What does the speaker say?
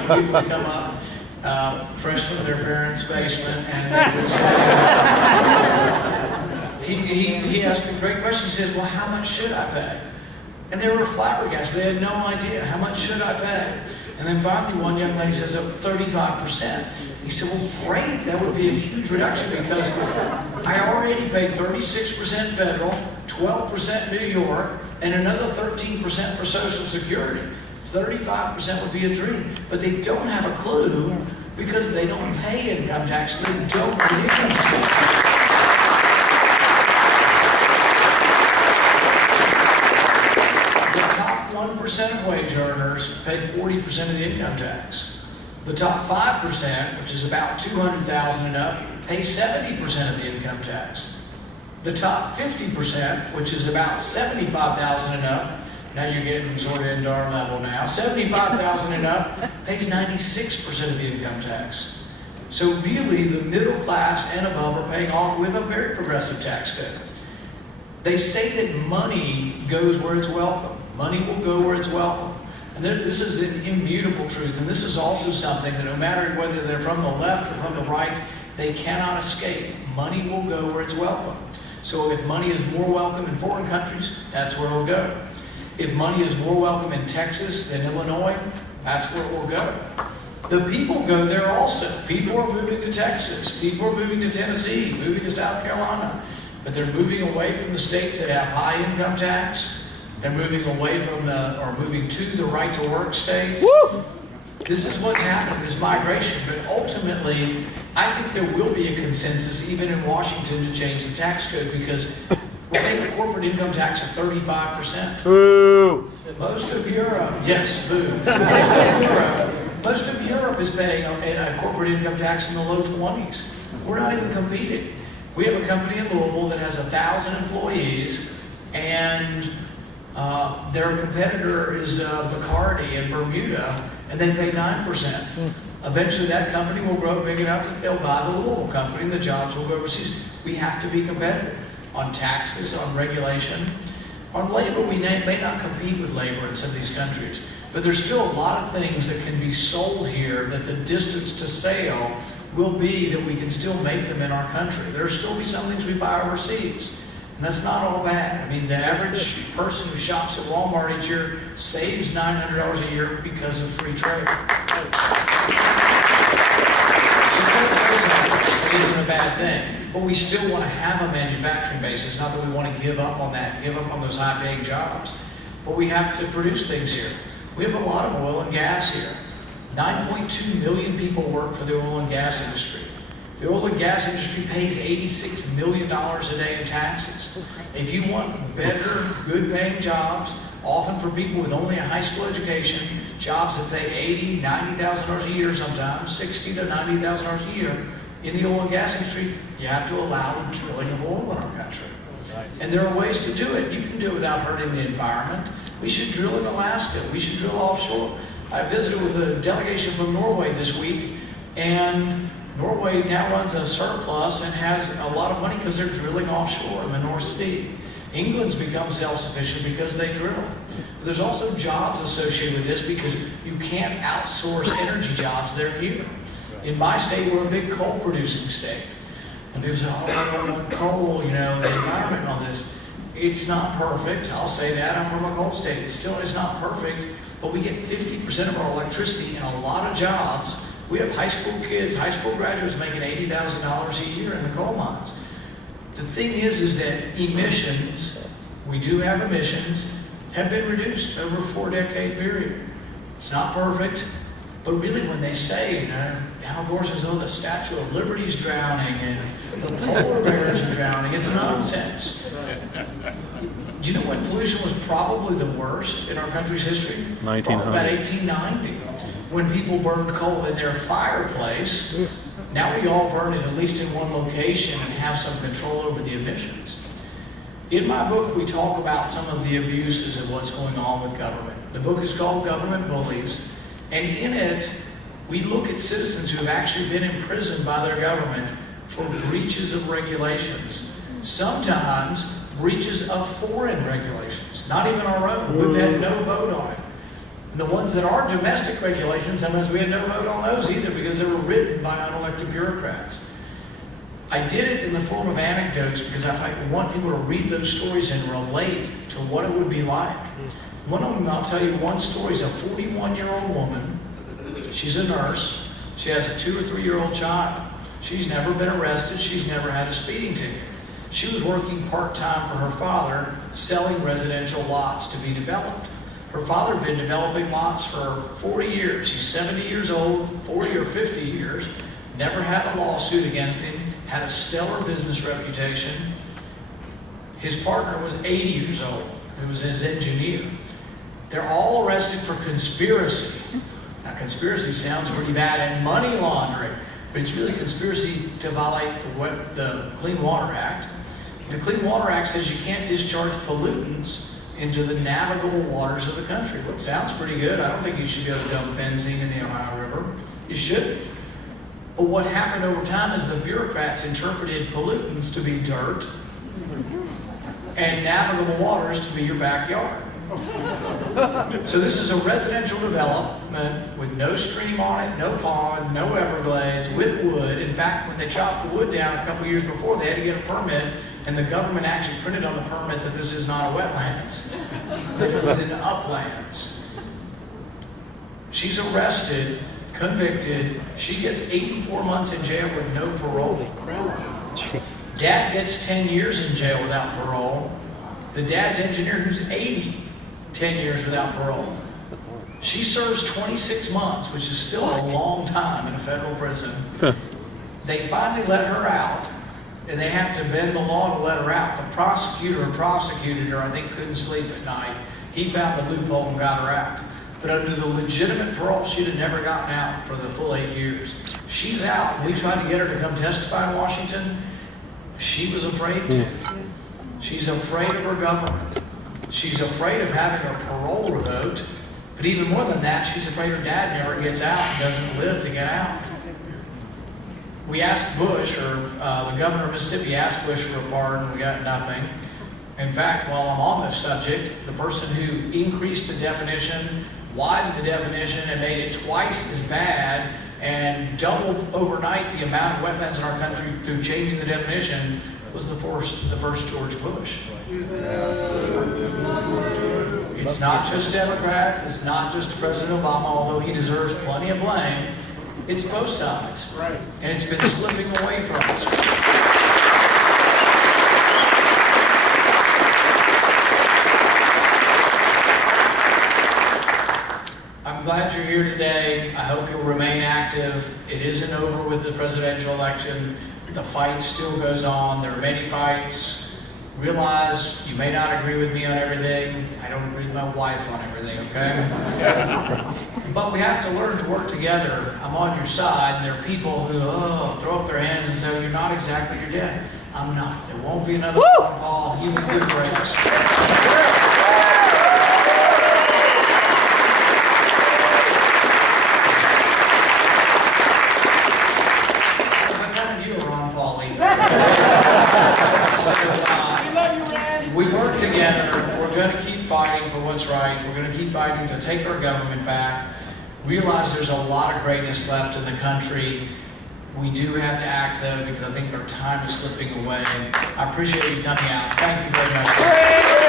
People would come up fresh from their parents' basement, and they would say, he asked me a great question. He said, well, how much should I pay? And they were flabbergasted. They had no idea. How much should I pay? And then finally one young lady says, oh, 35%. He said, well, great, that would be a huge reduction because I already pay 36% federal, 12% New York, and another 13% for Social Security. 35% would be a dream. But they don't have a clue because they don't pay income tax. They don't pay income tax. The top 1% of wage earners pay 40% of the income tax. The top 5%, which is about 200,000 and up, pay 70% of the income tax. The top 50%, which is about 75,000 and up, now you're getting sort of into our level now, 75,000 and up pays 96% of the income tax. So really, the middle class and above are paying all. We have a very progressive tax code. They say that money goes where it's welcome. Money will go where it's welcome. And this is an immutable truth, and this is also something that no matter whether they're from the left or from the right, they cannot escape. Money will go where it's welcome. So if money is more welcome in foreign countries, that's where it'll go. If money is more welcome in Texas than Illinois, that's where it will go. The people go there also. People are moving to Texas. People are moving to Tennessee, moving to South Carolina. But they're moving away from the states that have high income tax. They're moving away from or moving to the right to work states. Woo! This is what's happening, this migration. But ultimately, I think there will be a consensus, even in Washington, to change the tax code because we're paying a corporate income tax of 35%. Boo! Most of Europe, yes, boo. Most of Europe is paying a corporate income tax in the low 20s. We're not even competing. We have a company in Louisville that has 1,000 employees, and their competitor is Bacardi in Bermuda, and they pay 9%. Eventually that company will grow big enough that they'll buy the Louisville company and the jobs will go overseas. We have to be competitive on taxes, on regulation. On labor, we may not compete with labor in some of these countries, but there's still a lot of things that can be sold here that the distance to sale will be that we can still make them in our country. There'll still be some things we buy overseas. And that's not all bad. I mean, the average person who shops at Walmart each year saves $900 a year because of free trade. It isn't a bad thing. But we still want to have a manufacturing base. It's not that we want to give up on that, give up on those high-paying jobs. But we have to produce things here. We have a lot of oil and gas here. 9.2 million people work for the oil and gas industry. The oil and gas industry pays $86 million a day in taxes. If you want better, good-paying jobs, often for people with only a high school education, jobs that pay $80,000, $90,000 a year sometimes, $60,000 to $90,000 a year in the oil and gas industry, you have to allow the drilling of oil in our country. And there are ways to do it. You can do it without hurting the environment. We should drill in Alaska. We should drill offshore. I visited with a delegation from Norway this week, and Norway now runs a surplus and has a lot of money because they're drilling offshore in the North Sea. England's become self-sufficient because they drill. But there's also jobs associated with this because you can't outsource energy jobs. They're here. In my state, we're a big coal-producing state. And people say, oh, I want coal, the environment and all this. It's not perfect. I'll say that. I'm from a coal state. It's not perfect, but we get 50% of our electricity in a lot of jobs. We have high school kids, high school graduates making $80,000 a year in the coal mines. The thing is that emissions, we do have emissions, have been reduced over a 4-decade period. It's not perfect, but really when they say, Al Gore says, oh, the Statue of Liberty's drowning and the polar bears are drowning, it's nonsense. Do you know when pollution was probably the worst in our country's history? 1900. About 1890. When people burned coal in their fireplace. Now we all burn it at least in one location and have some control over the emissions. In my book, we talk about some of the abuses of what's going on with government. The book is called Government Bullies, and in it, we look at citizens who have actually been imprisoned by their government for breaches of regulations. Sometimes breaches of foreign regulations, not even our own. We've had no vote on it. And the ones that are domestic regulations, sometimes we had no vote on those either because they were written by unelected bureaucrats. I did it in the form of anecdotes because I want people to read those stories and relate to what it would be like. One of them, I'll tell you one story, is a 41-year-old woman. She's a nurse. She has a 2 or 3-year-old child. She's never been arrested. She's never had a speeding ticket. She was working part-time for her father, selling residential lots to be developed. Her father had been developing lots for 40 years. He's 70 years old, 40 or 50 years, never had a lawsuit against him, had a stellar business reputation. His partner was 80 years old, who was his engineer. They're all arrested for conspiracy. Now, conspiracy sounds pretty bad, and money laundering, but it's really conspiracy to violate the Clean Water Act. The Clean Water Act says you can't discharge pollutants into the navigable waters of the country. Well, it sounds pretty good. I don't think you should go to dump benzene in the Ohio River. You shouldn't. But what happened over time is the bureaucrats interpreted pollutants to be dirt and navigable waters to be your backyard. So this is a residential development with no stream on it, no pond, no Everglades, with wood. In fact, when they chopped the wood down a couple years before, they had to get a permit, and the government actually printed on the permit that this is not a wetlands, that it was in uplands. She's arrested, convicted. She gets 84 months in jail with no parole. Dad gets 10 years in jail without parole. The dad's engineer, who's 80, 10 years without parole. She serves 26 months, which is still a long time in a federal prison. They finally let her out, and they have to bend the law to let her out. The prosecutor who prosecuted her, I think, couldn't sleep at night. He found the loophole and got her out. But under the legitimate parole, she'd have never gotten out for the full 8 years. She's out. We tried to get her to come testify in Washington. She was afraid to. She's afraid of her government. She's afraid of having her parole revoked. But even more than that, she's afraid her dad never gets out and doesn't live to get out. We asked Bush, or the governor of Mississippi asked Bush for a pardon. We got nothing. In fact, while I'm on this subject, the person who increased the definition, widened the definition, and made it twice as bad and doubled overnight the amount of wetlands in our country through changing the definition was the first George Bush. It's not just Democrats, it's not just President Obama, although he deserves plenty of blame. It's both sides. Right. And it's been slipping away from us. I'm glad you're here today. I hope you'll remain active. It isn't over with the presidential election. The fight still goes on. There are many fights. Realize you may not agree with me on everything. I don't agree with my wife on everything, okay? But we have to learn to work together. I'm on your side, and there are people who throw up their hands and say, you're not exactly your dad. I'm not. There won't be another phone call. He was good breaks. We work together. We're going to keep fighting for what's right. We're going to keep fighting to take our government back. Realize there's a lot of greatness left in the country. We do have to act, though, because I think our time is slipping away. I appreciate you coming out. Thank you very much.